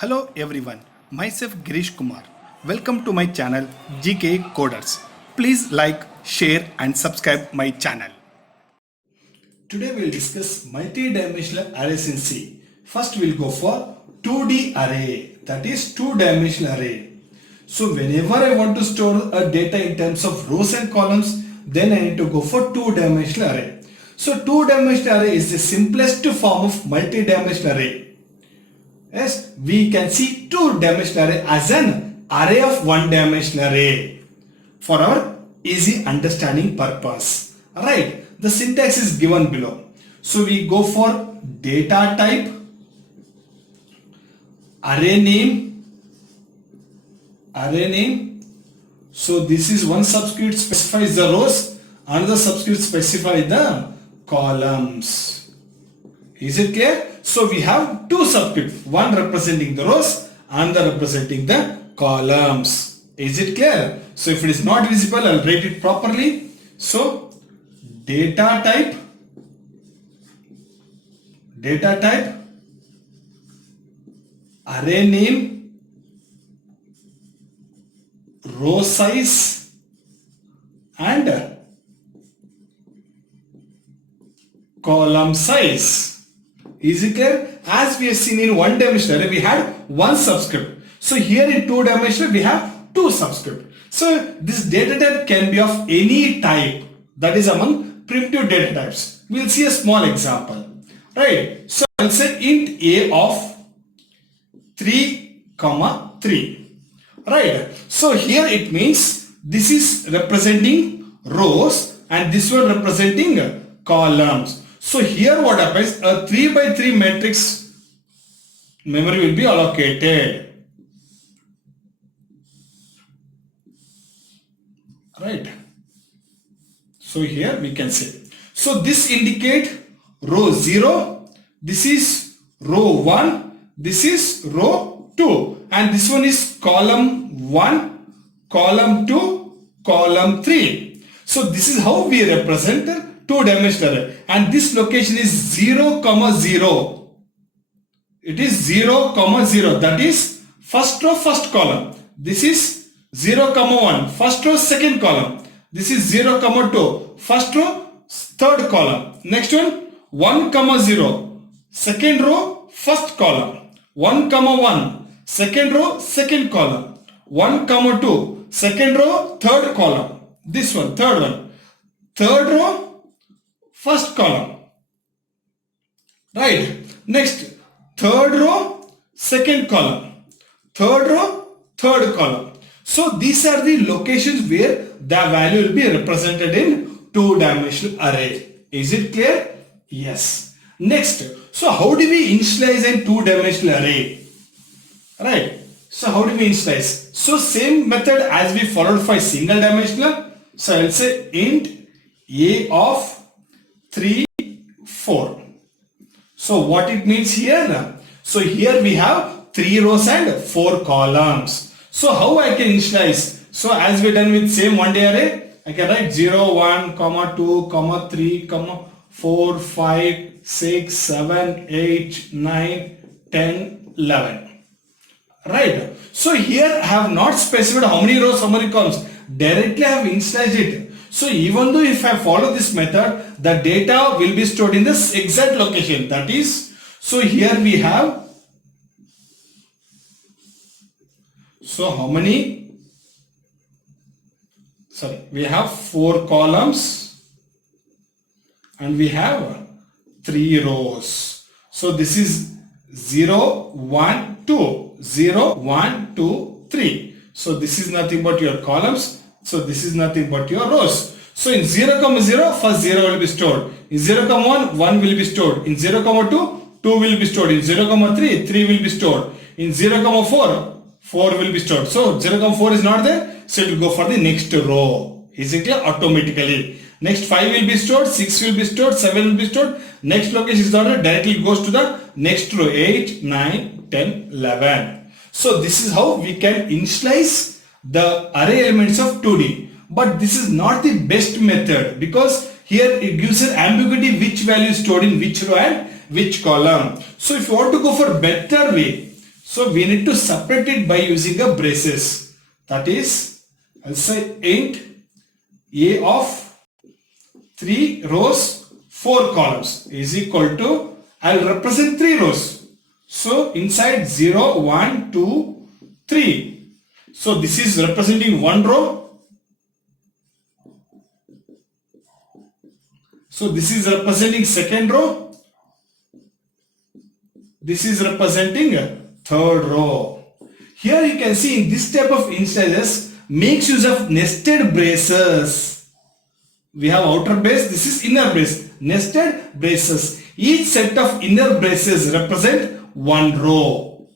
Hello everyone, myself Girish Kumar. Welcome to my channel GK Coders. Please like, share and subscribe my channel. Today we'll discuss multi-dimensional arrays in C. First we'll go for 2D array, that is two-dimensional array. So whenever I want to store a data in terms of rows and columns, then I need to go for two-dimensional array. So two-dimensional array is the simplest form of multi-dimensional array. Yes, we can see two-dimensional array as an array of one-dimensional array for our easy understanding purpose. Alright, the syntax is given below. So we go for data type, array name. So this is one subscript specifies the rows, another subscript specifies the columns. Is it clear? So we have two subscripts, one representing the rows, another representing the columns. Is it clear? So if it is not visible, I'll write it properly. So data type, array name, row size and column size. Is it clear? As we have seen in one-dimensional array, we had one subscript. So here in two-dimensional, we have two subscripts. So this data type can be of any type, that is among primitive data types. We'll see a small example. Right? So I'll say int a of 3, 3. Right? So here it means this is representing rows and this one representing columns. So here what happens, a 3 by 3 matrix memory will be allocated. Right. So here we can say. So this indicate row 0, this is row 1, this is row 2 and this one is column 1, column 2, column 3. So this is how we represent two-dimensional array, and this location is 0, 0. It is 0, 0. That is first row, first column. This is 0, 1. First row, second column. This is 0, 2. First row, third column. Next one, 1, 0. Second row, first column. 1, 1. Second row, second column. 1, 2. Second row, third column. This one, third one. Third row, first column. Right. Next, third row, second column. Third row, third column. So these are the locations where the value will be represented in two-dimensional array. Is it clear? Yes. Next, so how do we initialize a two-dimensional array? Right. So how do we initialize? So same method as we followed for single dimensional. So I will say int a of 3, 4. So what it means here? So here we have 3 rows and 4 columns. So how I can initialize? So as we done with same one-day array, I can write 0, 1, 2, 3, 4, 5, 6, 7, 8, 9, 10, 11. Right. So here I have not specified how many rows, how many columns. Directly I have initialized it. So even though if I follow this method, the data will be stored in this exact location. That is, so here we have, so how many, we have 4 columns and we have 3 rows. So this is 0, 1, 2, 0, 1, 2, 3. So this is nothing but your columns. So this is nothing but your rows. So in 0, 0, first 0 will be stored. In 0, 1, 1 will be stored. In 0, 2, 2 will be stored. In 0, 3, 3 will be stored. In 0, 4, 4 will be stored. So 0, 4 is not there. So it will go for the next row. Is it clear? Automatically. Next 5 will be stored. 6 will be stored. 7 will be stored. Next location is ordered. Directly goes to the next row. 8, 9, 10, 11. So this is how we can initialize the array elements of 2D. But this is not the best method because here it gives an ambiguity which value is stored in which row and which column. So if you want to go for better way, So we need to separate it by using a braces. That is, I'll say int a of 3 rows 4 columns is equal to, I'll represent 3 rows. So inside 0, 1, 2, 3. So this is representing 1 row. So this is representing second row. This is representing third row. Here you can see in this type of instances makes use of nested braces. We have outer brace, this is inner brace, nested braces. Each set of inner braces represent one row.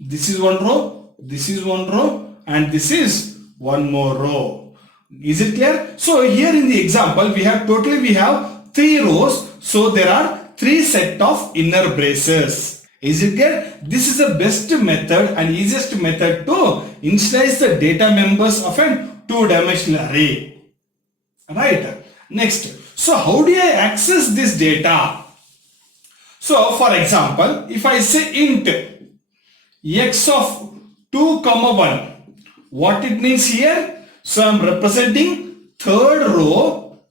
This is one row, this is one row, and this is one more row. Is it clear? So here in the example we have 3 rows, so there are 3 set of inner braces. Is it clear? This is the best method and easiest method to initialize the data members of a two-dimensional array. Right. Next, so how do I access this data? So for example, if I say int x of 2, 1, what it means here? So I am representing third row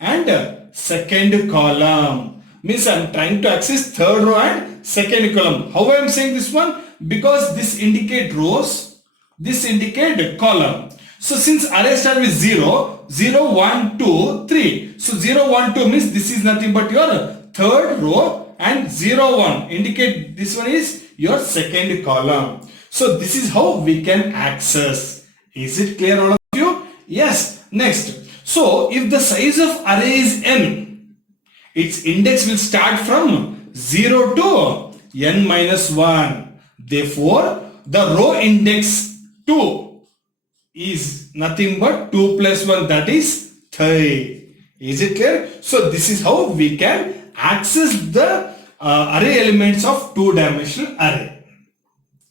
and second column. Means I am trying to access third row and second column. How I am saying this one? Because this indicate rows, this indicate column. So since array start with 0, 0, 1, 2, 3. So 0, 1, 2 means this is nothing but your third row, and 0, 1 indicate this one is your second column. So this is how we can access. Is it clear all of you? Yes. Next. So if the size of array is n, its index will start from 0 to n minus 1. Therefore, the row index 2 is nothing but 2 plus 1, that is 3. Is it clear? So this is how we can access the array elements of two-dimensional array.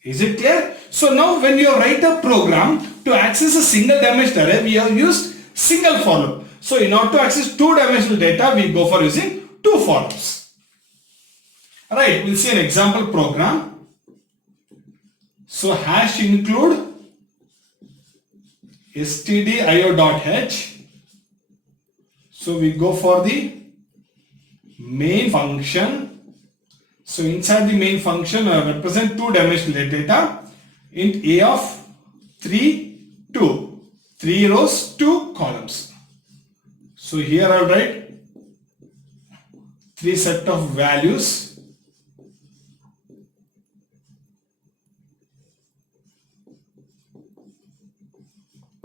Is it clear? So now when you write a program to access a single dimensional array, we have used single for loop. So in order to access two-dimensional data, we go for using 2 for loops. Alright, we'll see an example program. So hash include stdio.h. So we go for the main function. So inside the main function represent two-dimensional data. Int a of 3, 2. 3 rows, 2 columns. So here I'll write 3 set of values.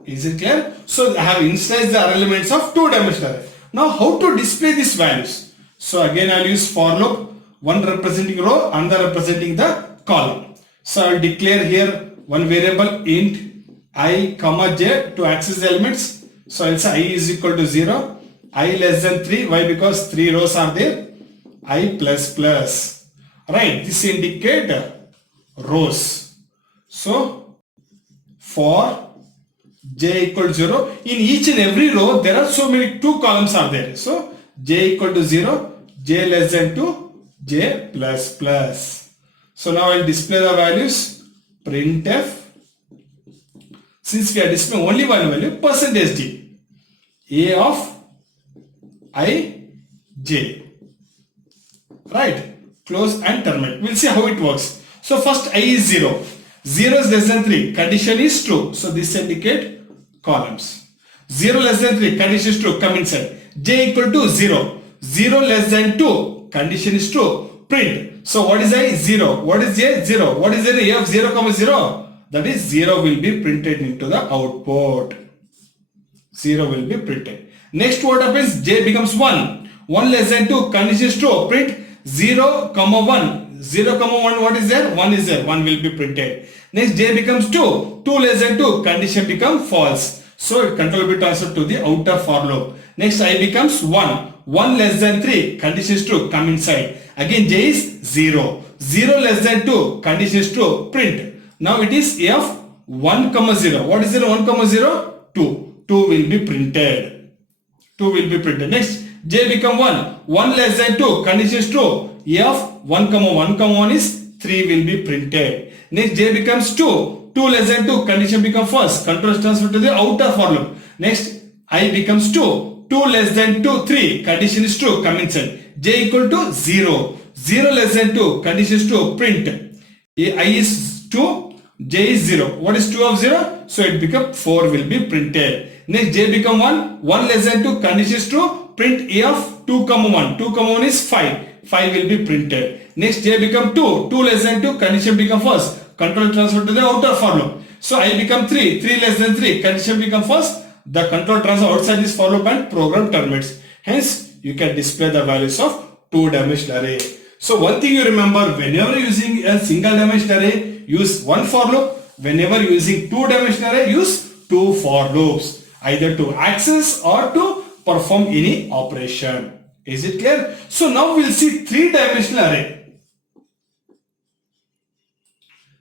Is it clear? So I have initialized the elements of two-dimensional array. Now how to display these values? So again I will use for loop, one representing row, another representing the column. So I will declare here one variable int I comma j to access the elements. So I will say I is equal to 0, I less than 3. Why? Because 3 rows are there. I plus plus. Right, this indicate rows. So for j equal to 0, in each and every row there are so many 2 columns are there. So j equal to 0, j less than 2, j plus plus. So now I will display the values. Printf, since we are displaying only one value, percentage d, a of I j. Right, close and terminate. We'll see how it works. So first I is 0, 0 is less than 3, condition is true. So this indicate columns. 0 less than 3, condition is true, come inside. J equal to 0, 0 less than 2, condition is true, print. So what is I? 0. What is J? 0. What is A of 0, 0? That is 0 will be printed into the output. 0 will be printed. Next what happens? J becomes 1. 1 less than 2, condition is true, print 0, 1. 0, 1, what is there? 1 is there, 1 will be printed. Next j becomes 2. 2 less than 2, condition becomes false. So control will be transferred to the outer for loop. Next I becomes 1. 1 less than 3, condition is true, come inside. Again j is 0. 0 less than 2, condition is true, print. Now it is a of 1, 0. What is 0, 1, 0? 2. 2 will be printed. 2 will be printed. Next j become 1. 1 less than 2, condition is true. A of 1, 1 is 3 will be printed. Next j becomes 2. 2 less than 2, condition becomes false. Control is transferred to the outer for loop. Next I becomes 2. 2 less than 2, 3, condition is true, come inside. J equal to 0. 0 less than 2, condition is true, print. I is 2, j is 0. What is 2 of 0? So it become 4 will be printed. Next j become 1. 1 less than 2, condition is true, print a of 2, 1. 2, 1 is 5. 5 will be printed. Next j become 2. 2 less than 2, condition become false. Control transfer to the outer for loop. So I become 3. 3 less than 3, condition become false. The control transfer outside this for loop and program terminates. Hence you can display the values of two-dimensional array. So one thing you remember, whenever using a single dimensional array, use one for loop. Whenever using two-dimensional array, use two for loops, either to access or to perform any operation. Is it clear? So now we'll see three-dimensional array.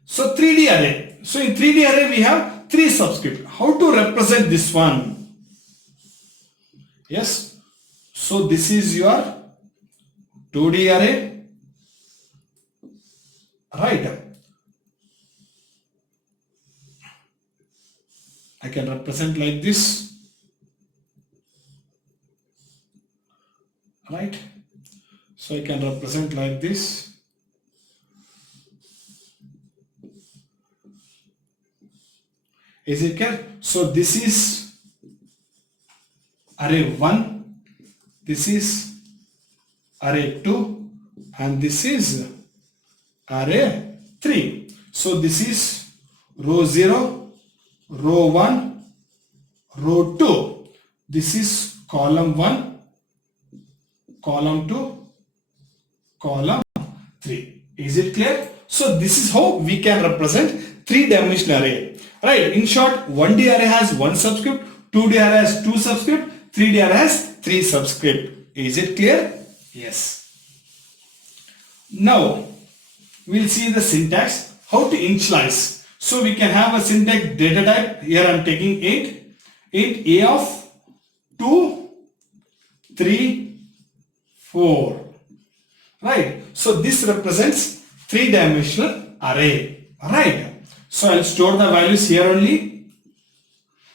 So 3D array. So in 3D array we have three subscript. How to represent this one? Yes. So this is your 2D array. Right. I can represent like this. Right. So I can represent like this. Is it clear? So this is array 1, this is array 2, and this is array 3. So this is row 0, row 1, row 2. This is column 1, column 2, column 3. Is it clear? So this is how we can represent three-dimensional array. Right. In short, 1D array has one subscript, 2D array has two subscript, 3D array has three subscript. Is it clear? Yes. Now we'll see the syntax, how to initialize. So we can have a syntax data type. Here I am taking int a of 2, 3, 4. Right. So this represents three-dimensional array. Right. So I'll store the values here only.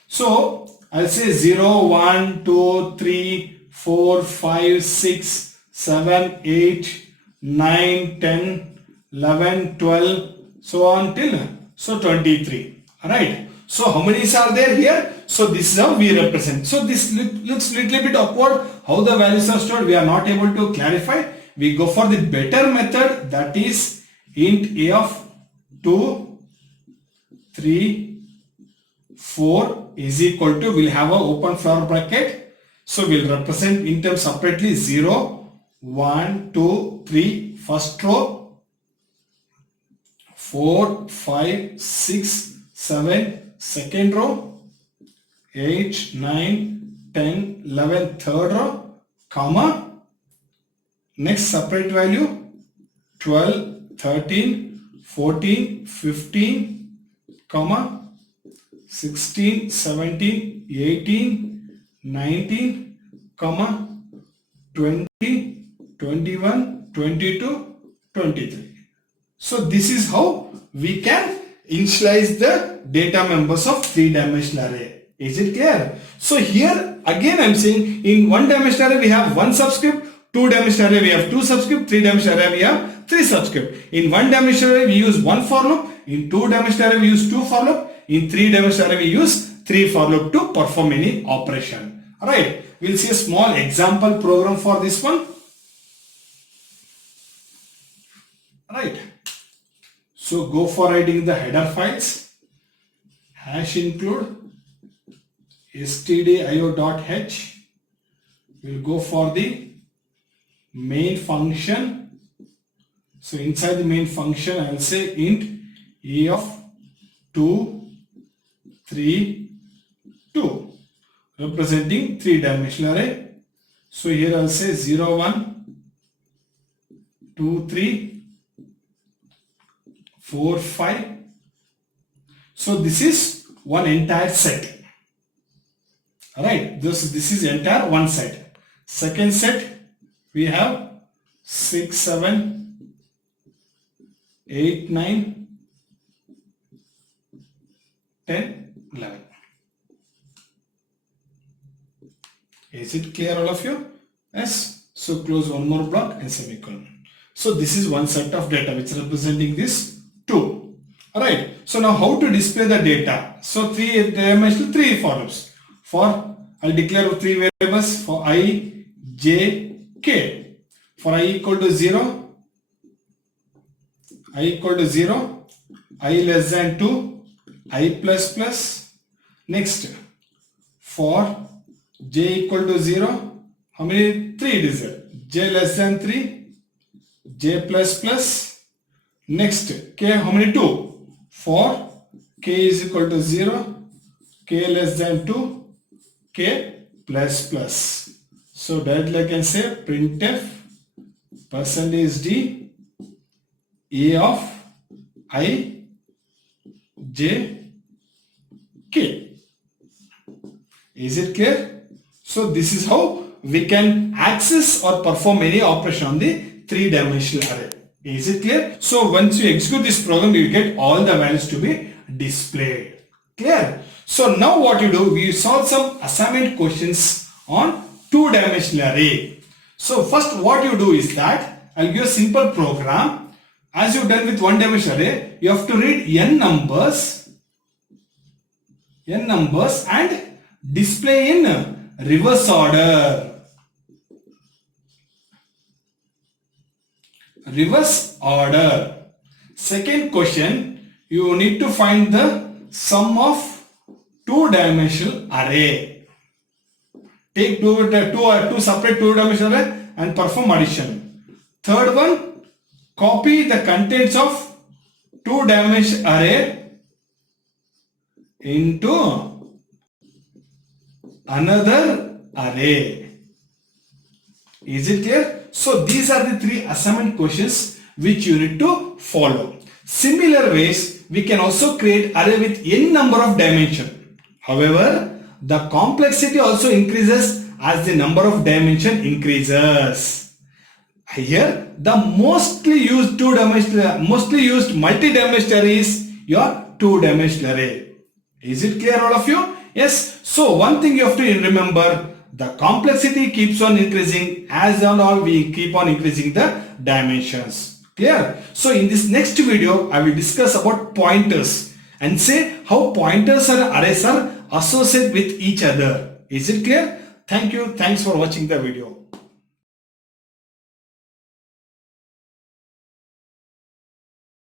So I'll say 0, 1, 2, 3, 4, 5, 6, 7, 8, 9, 10, 11, 12, so on till 23. Alright. So how many are there here? So this is how we represent. So this looks little bit awkward. How the values are stored, we are not able to clarify. We go for the better method, that is int a of 2, 3, 4 is equal to, we'll have an open flower bracket. So we'll represent in terms separately 0, 1, 2, 3, first row, 4, 5, 6, 7, second row, 8, 9, 10, 11, third row, comma, next separate value, 12, 13, 14, 15, comma, 16, 17, 18, 19, comma, 20, 21, 22, 23. So this is how we can initialize the data members of three-dimensional array. Is it clear? So here again I am saying in one-dimensional array we have one subscript, two-dimensional array we have two subscript, three-dimensional array we have three subscript. In one-dimensional array we use one for loop, in two-dimensional array we use two for loop, in three-dimensional array we use three for loop to perform any operation. Alright, we'll see a small example program for this one. Alright, so go for writing the header files, hash include stdio.h. We'll go for the main function. So inside the main function I will say int a of 2, 3, 2, representing three-dimensional array. So here I'll say 0, 1, 2, 3, 4, 5. So this is one entire set. Alright, this is entire one set. Second set we have 6, 7, 8, 9, 10, 11. Is it clear, all of you? Yes. So close one more block and semicolon. So this is one set of data which is representing this 2. Alright. So now how to display the data? So 3 for loops. For I'll declare 3 variables for I, j, k. For I equal to 0, I equal to 0, I less than 2, I plus plus. Next, for j equal to 0, how many? 3 it is there. J less than 3, j plus plus. Next, k how many? 2. For k is equal to 0, k less than 2, k plus plus. So directly I can say printf %d a of I, j, k. Is it clear? So this is how we can access or perform any operation on the 3-dimensional array. Is it clear? So once you execute this program, you get all the values to be displayed. Clear? So now what you do, we solve some assignment questions on 2-dimensional array. So first what you do is that I'll give a simple program. As you've done with 1-dimensional array, you have to read n numbers and display in reverse order. Reverse order. Second question, you need to find the sum of 2-dimensional array. Take two separate 2-dimensional array and perform addition. Third one, copy the contents of 2-dimensional array into another array. Is it clear? So these are the 3 assignment questions which you need to follow. Similar ways, we can also create array with n number of dimension. However, the complexity also increases as the number of dimension increases. Here, the mostly used multi-dimensional array is your 2-dimensional array. Is it clear, all of you? Yes. So one thing you have to remember, the complexity keeps on increasing as and all we keep on increasing the dimensions. Clear? So in this next video, I will discuss about pointers and say how pointers and arrays are associated with each other. Is it clear? Thank you. Thanks for watching the video.